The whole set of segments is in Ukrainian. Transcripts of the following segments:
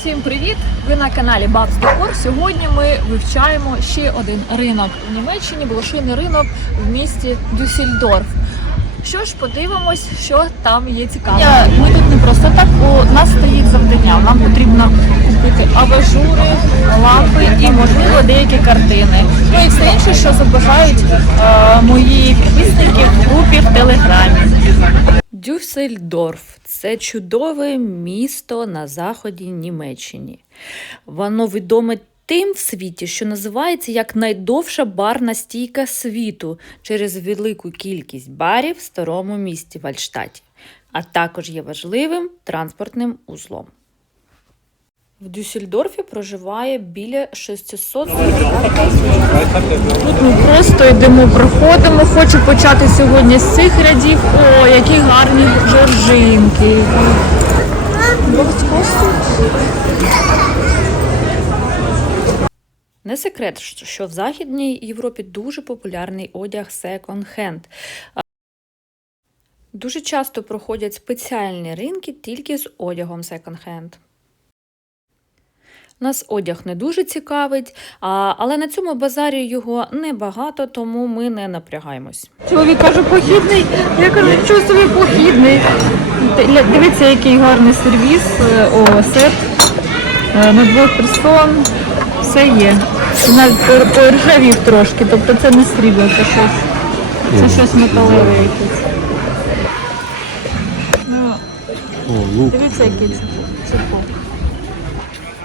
Всім привіт! Ви на каналі Бабс Декор. Сьогодні ми вивчаємо ще один ринок в Німеччині, блошиний ринок в місті Дюссельдорф. Що ж, подивимось, що там є цікаве. Ми тут не просто так, у нас стоїть завдання. Нам потрібно купити абажури, лампи і, можливо, деякі картини. Ну і все інше, що забажають е, мої підписники в групі в Телеграмі. Дюссельдорф це чудове місто на заході Німеччини. Воно відоме тим в світі, що називається як найдовша барна стійка світу через велику кількість барів в старому місті Вальштаті, а також є важливим транспортним узлом. В Дюссельдорфі проживає біля 640 Тут ми просто йдемо, проходимо. Хочу почати сьогодні з цих рядів. О, які гарні жоржинки. Не секрет, що що в Західній Європі дуже популярний одяг секонд-хенд. Дуже часто проходять спеціальні ринки тільки з одягом секонд-хенд. Нас одяг не дуже цікавить, а, але на цьому базарі його небагато, тому ми не напрягаємось. Чоловік каже, похідний. Я кажу, що собі похідний. Ди- Дивіться, який гарний сервіс. Е, О, сет е, на двох персон. Все є. Навіть пор- поржавів трошки, тобто це не срібло, це щось. Це щось металеве якесь. Ну, О, лук. Дивіться, який це.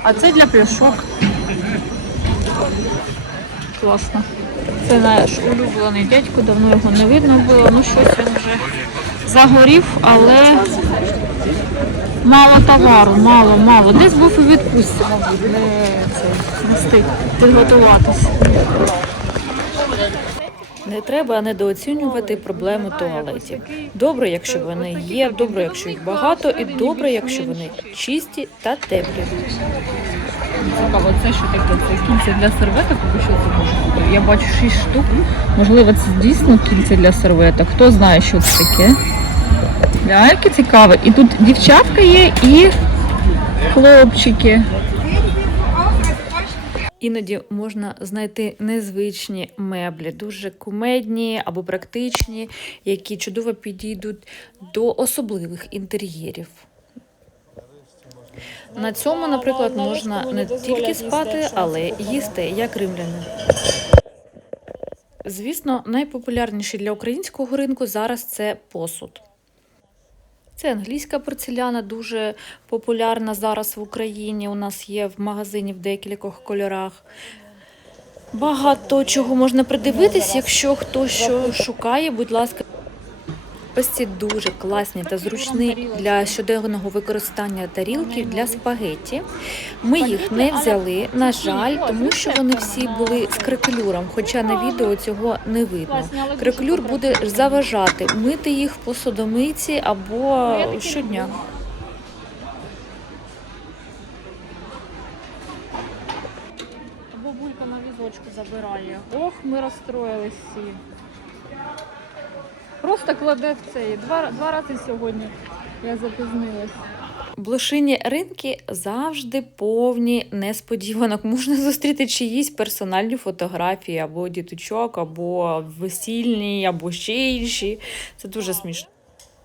А це для пляшок. Класно. Це наш улюблений дядько, давно його не видно було. Ну щось він вже загорів, але мало товару, мало, мало. Десь був і відпустці, мабуть, не, не встиг підготуватися. Не треба недооцінювати проблему туалетів. Добре, якщо вони є, добре, якщо їх багато, і добре, якщо вони чисті та теплі. Цікаво, це що таке? Це кільця для серветок, або що це може бути? Я бачу 6 штук. Можливо, це дійсно кільця для серветок. Хто знає, що це таке? Ля, яке цікаве. І тут дівчатка є і хлопчики. Іноді можна знайти незвичні меблі, дуже кумедні або практичні, які чудово підійдуть до особливих інтер'єрів. На цьому, наприклад, можна не тільки спати, але їсти, як римляни. Звісно, найпопулярніший для українського ринку зараз це посуд. Це англійська порцеляна, дуже популярна зараз в Україні. У нас є в магазині в декількох кольорах. Багато чого можна придивитись, якщо хто що шукає, будь ласка. Ось дуже класні та зручні для щоденного використання тарілки для спагетті. Ми їх не взяли, на жаль, тому що вони всі були з крекелюром, хоча на відео цього не видно. Крекелюр буде заважати мити їх в посудомийці або щодня. Бабулька на візочку забирає. Ох, ми розстроїлись всі. Просто кладе в цей. Два, два рази сьогодні я запізнилась. Блошині ринки завжди повні несподіванок. Можна зустріти чиїсь персональні фотографії або діточок, або весільні, або ще інші. Це дуже смішно.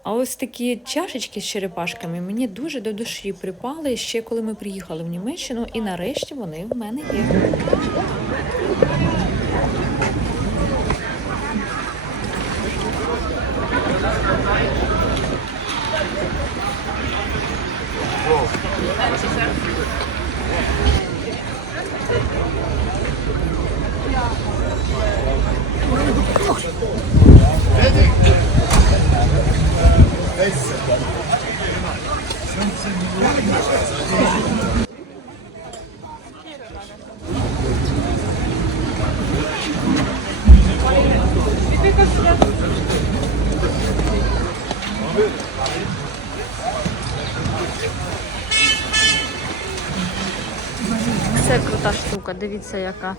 А ось такі чашечки з черепашками мені дуже до душі припали ще коли ми приїхали в Німеччину, і нарешті вони в мене є. Це крута штука, дивіться яка.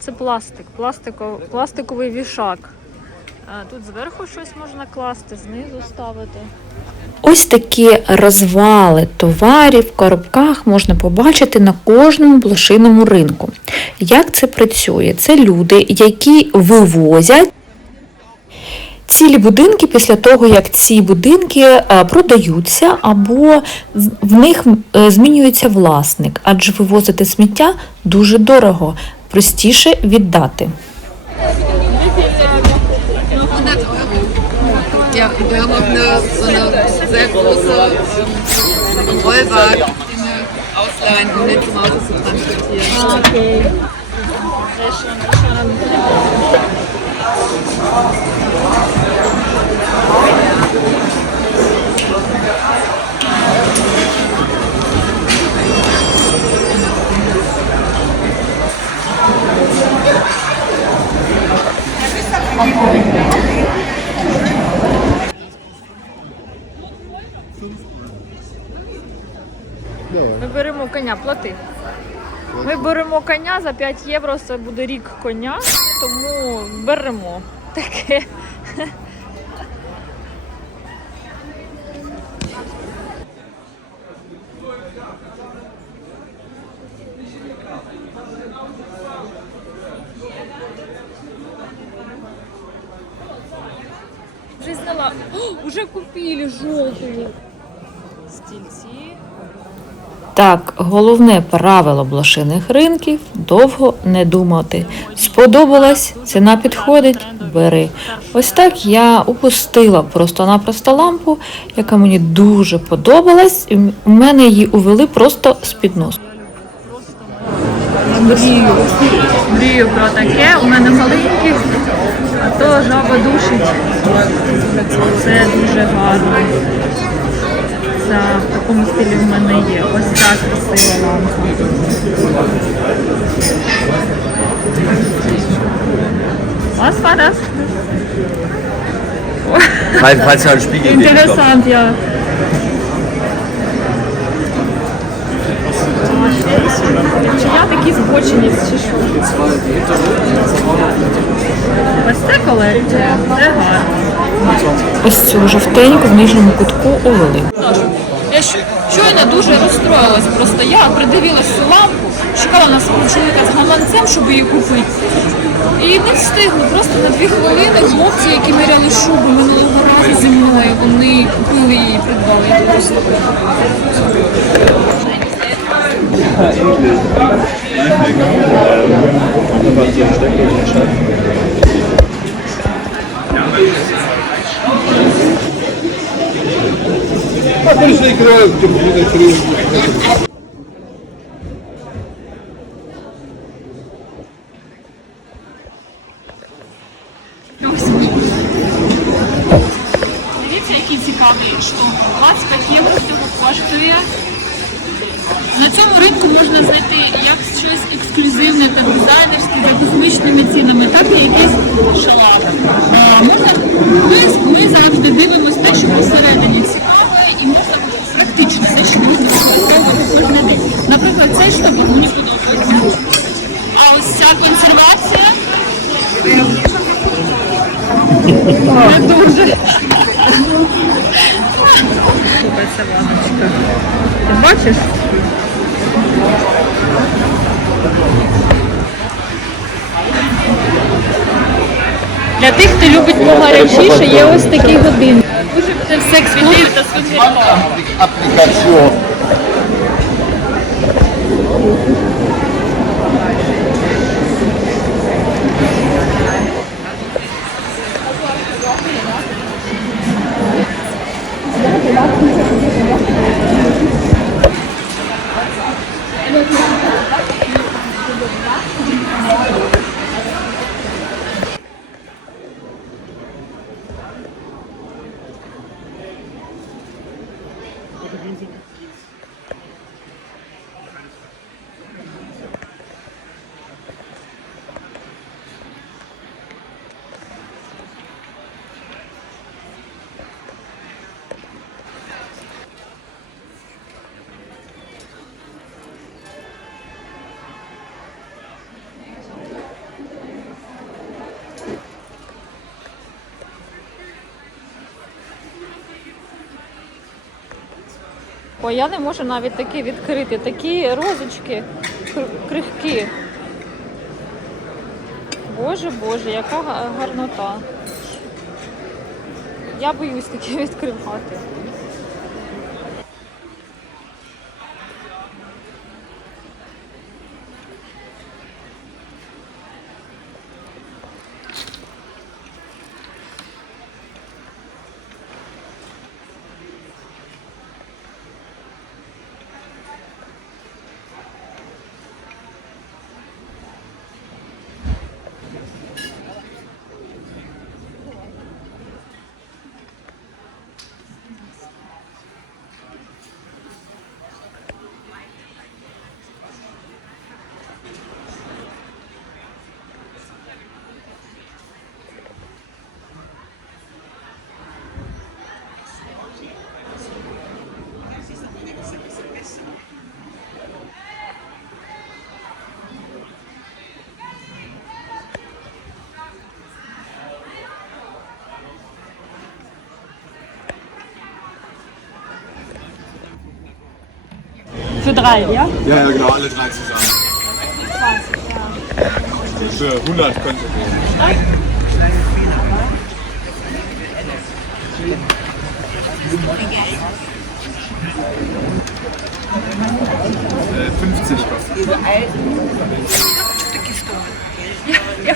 Це пластик, пластико- пластиковий вішак. Тут зверху щось можна класти, знизу ставити. Ось такі розвали товарів в коробках можна побачити на кожному блошиному ринку. Як це працює? Це люди, які вивозять цілі будинки після того, як ці будинки е, продаються, або в- в них е, змінюється власник, адже вивозити сміття дуже дорого, простіше віддати. Ja, wir haben auch eine, so eine sehr große Rollwagen, die wir ausleihen, um den zum Auto zu transportieren. Ah, Okay. Sehr schön, Thank you. Schön. Ми беремо коня, плати. Ми беремо коня за 5 євро, це буде рік коня, тому беремо таке. Вже зняла. О, уже купили жовтую. Стільці. Так, головне правило блошиних ринків довго не думати. Сподобалась, ціна підходить, бери. Ось так я упустила просто-напросто лампу, яка мені дуже подобалась, і у мене її увели просто з-під носу. Мрію. Мрію про таке. У мене маленький, а то жаба душить. Це дуже гарно. Це в такому стилі в мене є. Ось так красива лампа. Was war das? Falls, du halt Spiegel Interessant, ja. Чи я такі збочені, чи що? Ось це колекція, це гарно. Ось цю жовтеньку в нижньому кутку увели. Я щойно дуже розстроїлась. Просто я придивилась цю лампу, чекала на свого чоловіка з гаманцем, щоб її купити. І не встигла. Просто на дві хвилини хлопці, які міряли шубу минулого разу зі мною, вони купили її і придбали її просто. Дивіться, який цікавий штук. 25 євро всього коштує. На цьому ринку можна знайти як щось ексклюзивне та дизайнерське за космічними цінами, так і якийсь можна, ми, ми завжди дивимося те, що посередині цікаве і можна практично те, що можна використовувати кожен день. Наприклад, цей штук мені подобається. А ось консервація не дуже. Ваночка. Ти бачиш? Для тих, хто любить погарячіше, є ось такий годинник. Дуже це все ексклюзив та світло. Ой, я не можу навіть такі відкрити. Такі розочки кр- крихкі. Боже, боже, яка гарнота. Я боюсь таке відкривати. Für drei, ja? Ja, ja, genau, alle drei zusammen. 20, ja. Für 100 könnte Äh, 50 kostet. Я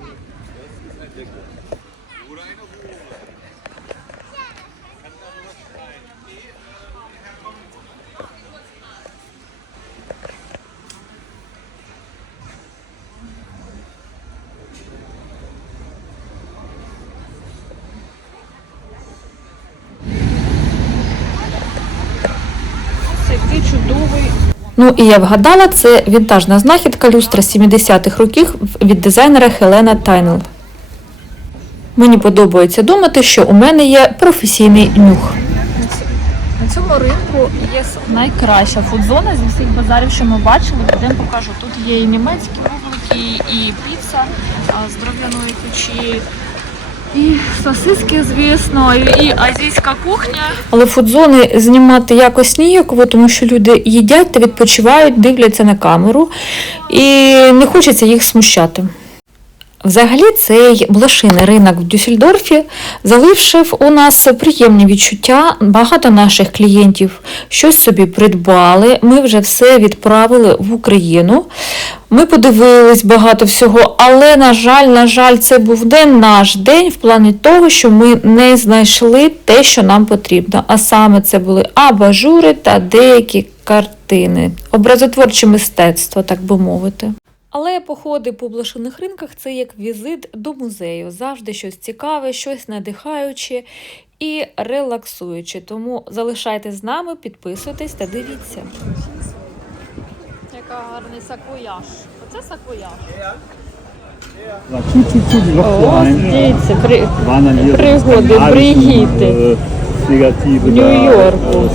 хочу такий столик, купив мені такий. Це який чудовий Ну і я вгадала, це вінтажна знахідка люстра 70-х років від дизайнера Хелена Тайнел. Мені подобається думати, що у мене є професійний нюх. На цьому ринку є найкраща фудзона зі всіх базарів, що ми бачили. Підемо покажу. Тут є і німецькі бублики, і піца а, з дров'яної печі, і сосиски, звісно, і, азійська кухня. Але фудзони знімати якось ніяково, тому що люди їдять та відпочивають, дивляться на камеру, і не хочеться їх смущати. Взагалі, цей блошиний ринок в Дюссельдорфі залишив у нас приємні відчуття. Багато наших клієнтів щось собі придбали. Ми вже все відправили в Україну. Ми подивились багато всього, але на жаль, на жаль, це був не наш день в плані того, що ми не знайшли те, що нам потрібно. А саме це були абажури та деякі картини, образотворче мистецтво, так би мовити. Але походи по блошиних ринках це як візит до музею. Завжди щось цікаве, щось надихаюче і релаксуюче. Тому залишайтесь з нами, підписуйтесь та дивіться. Яка гарний саквояж. Оце саквояж. О, дивіться, при... Пригоди, da, Нью-Йорку.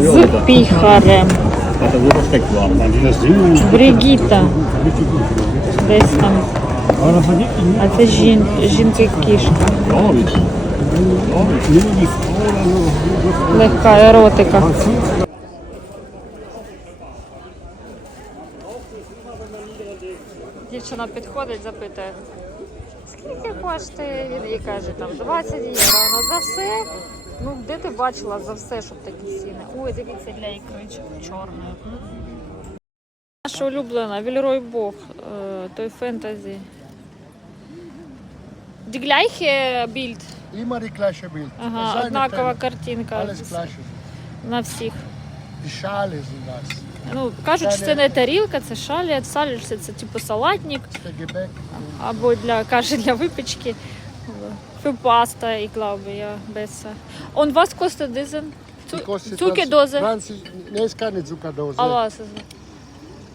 з піхарем. Бригіта. Десь там. А це жін... жінки-кішка. Легка еротика. Дівчина підходить, запитує, скільки коштує? Він їй каже, там 20 євро. За все. Ну, де ти бачила за все, щоб такі ціни? Ой, дивіться для ікри чор- чорної. Наша улюблена, Вільрой Бог, е, той фентезі. Die gleiche Bild. Immer die gleiche Bild. Ага, однакова картинка Alles gleiche. на всіх. Die Schale sind das. Ну, кажуть, що це не тарілка, це шалі. Шалі це, це типу салатник або для каже для випічки. Für Pasta, ich glaube, ja, besser. Und was kostet diesen? Die kostet Zuckerdose? 20, nee, ist keine Zuckerdose. А was ist das?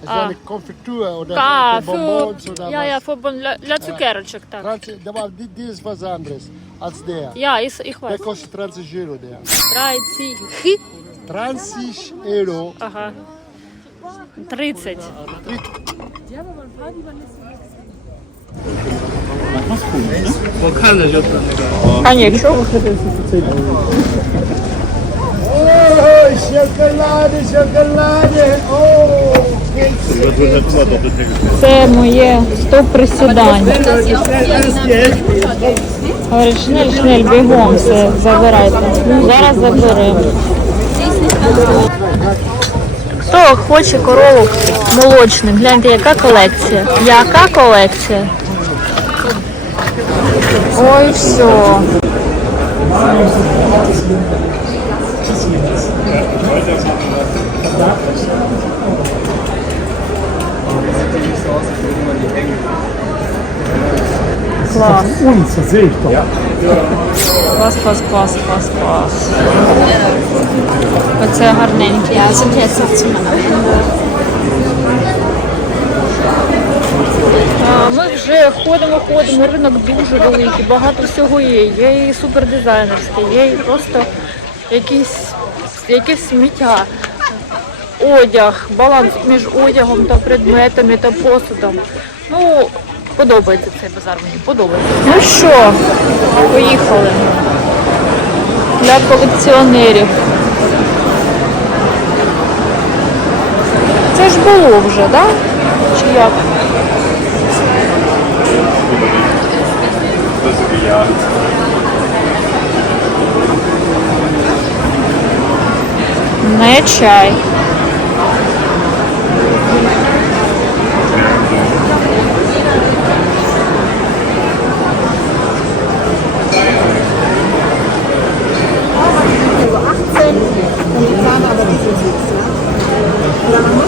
ist ah. eine Konfitur oder Ah, für Bonbons oder ja, was. ja, für bon, для, для цукерочок, так. 20, aber die, die ist was anderes als der. Ja, ich, ich Der weiß. kostet 30 Euro, der. 30. 30 Euro. Ага. 30. Конечно. Oh, Schokolade, Schokolade. Oh, Це моє 100 присідань. Говорить, шнель, шнель, бігом все забирайте. Зараз заберемо. Хто хоче корову молочну? Гляньте, яка колекція. Яка колекція? Ой, все. Клас. Клас, клас, клас, клас, клас. Оце гарненький. Я Ми вже ходимо, ходимо, ринок дуже великий, багато всього є. Є і супердизайнерське, є і просто якісь, якесь сміття, одяг, баланс між одягом та предметами та посудом. Ну, подобається цей базар мені, подобається. Ну що, поїхали. Для колекціонерів. Це ж було вже, так? Да? Чи як? rồi mét trời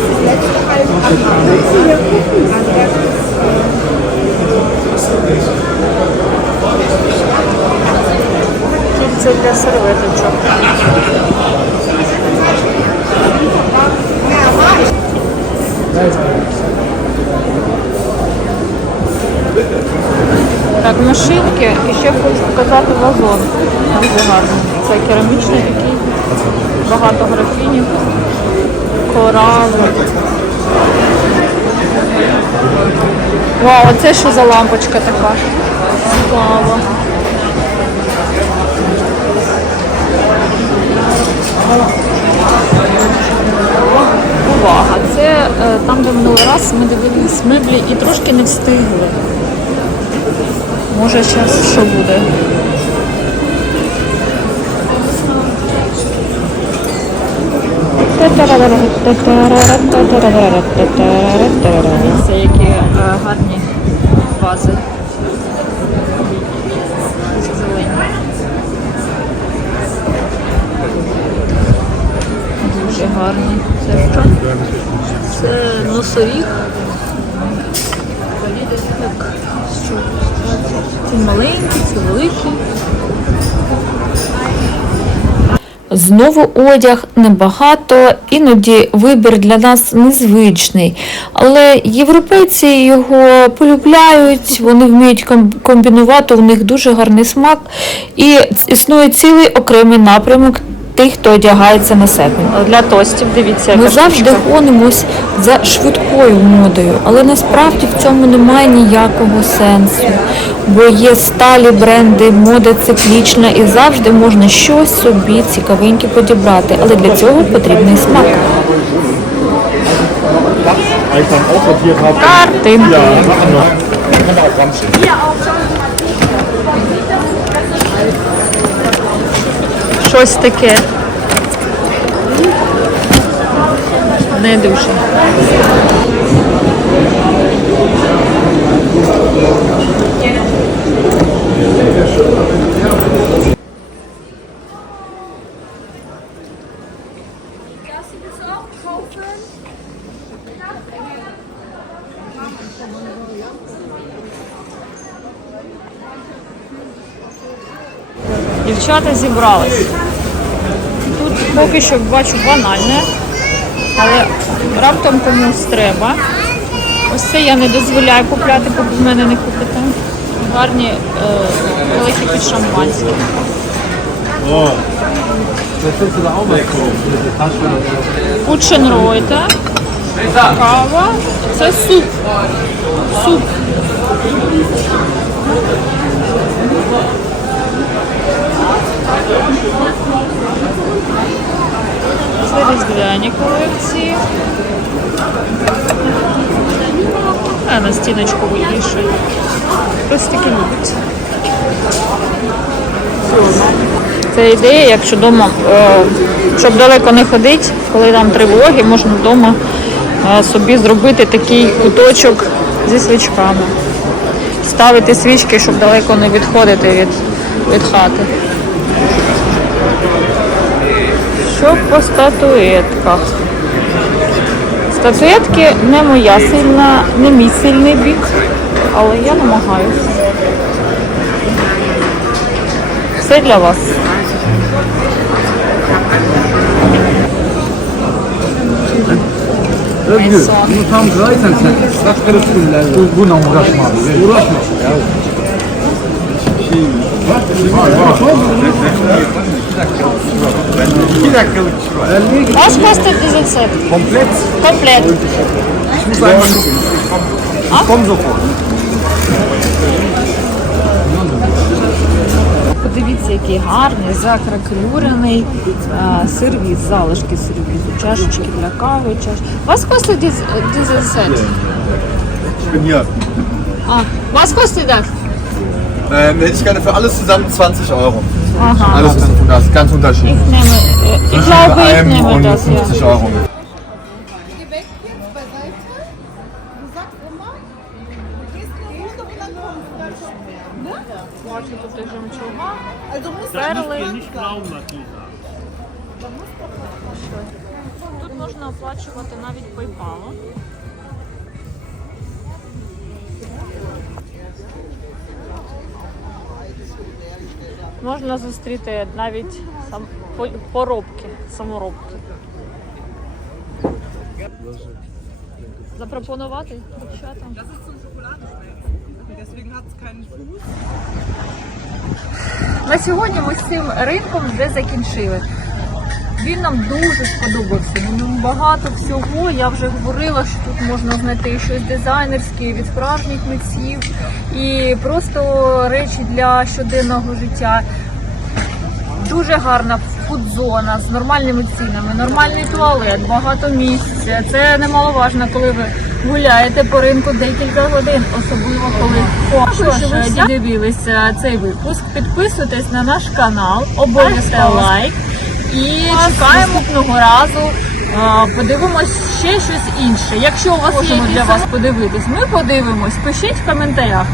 das letzte Teil abmachen. Дуже гарний. Це керамічний такий, багато графінів, корали. Вау, а це що за лампочка така? Цікаво. Увага! Це е, там, де минулий раз ми дивились меблі і трошки не встигли. Може зараз що буде? Це які е, гарні вази. Зелені. Дуже гарні. Це що? Це носоріг. Ці маленькі, ці великі. Знову одяг небагато, іноді вибір для нас незвичний. Але європейці його полюбляють, вони вміють комбінувати, у них дуже гарний смак. І існує цілий окремий напрямок тих, хто одягається на себе. Для тостів, дивіться, яка Ми завжди штучка. гонимось за швидкою модою, але насправді в цьому немає ніякого сенсу. Бо є сталі бренди, мода циклічна і завжди можна щось собі цікавеньке подібрати. Але для цього потрібний смак. Картинки. Щось таке. Не дуже. Дівчата зібрались. Поки що бачу банальне, але раптом комусь треба. Ось це я не дозволяю купляти, поки в мене не купите. Гарні е, великі під шампанське. Кученройте, кава, це суп. Суп. Це різдвяні колекції. А на стіночку вивішують. Хтось таки любить. Це ідея, якщо вдома, щоб далеко не ходити, коли там тривоги, можна вдома е, собі зробити такий куточок зі свічками. Ставити свічки, щоб далеко не відходити від, від хати. Що по статуетках? Статуетки не моя сильна, не мій сильний бік, але я намагаюся. Все для вас. Tam zaten sen. Kaç kere tutuyorlar. Bu, buna uğraşma. Uğraşma. Was kostet dieses Set? Komplett. Komplett. Ich muss einmal gucken. Ich komm sofort. Подивіться, який гарний, закраклюрений а, сервіс, залишки сервізу, чашечки для кави, чаш. Was kostet dies, dieses Set? Ich bin hier. Ah, was kostet das? Ähm, hätte ich gerne für alles zusammen 20 Euro. Aha. Alles ist und das, ganz unterschiedlich. Ich nehme, äh, ich Zwischen glaube, ich einem nehme und das, ja. 50 Euro. Geh weg jetzt beiseite. Du sagst immer, du gehst eine Runde und dann kommst du dann schon mehr. Ne? Бачу тут і жемчуга. Also musst du Перли. nicht glauben, Тут можна оплачувати навіть PayPal. Можна зустріти навіть сам поробки, саморобки. Запропонувати дівчатам. На сьогодні ми з цим ринком вже закінчили. Він нам дуже сподобався. На багато всього. Я вже говорила, що тут можна знайти щось дизайнерське від справжніх митців і просто речі для щоденного життя. Дуже гарна фудзона з нормальними цінами, нормальний туалет, багато місця. Це немаловажно, коли ви гуляєте по ринку декілька годин, особливо коли Дякую, що ви дивилися цей випуск. Підписуйтесь на наш канал, обов'язково лайк. І чекаємо наступного разу. Подивимось ще щось інше. Якщо у вас є для вас подивитись, ми подивимось. Пишіть в коментарях.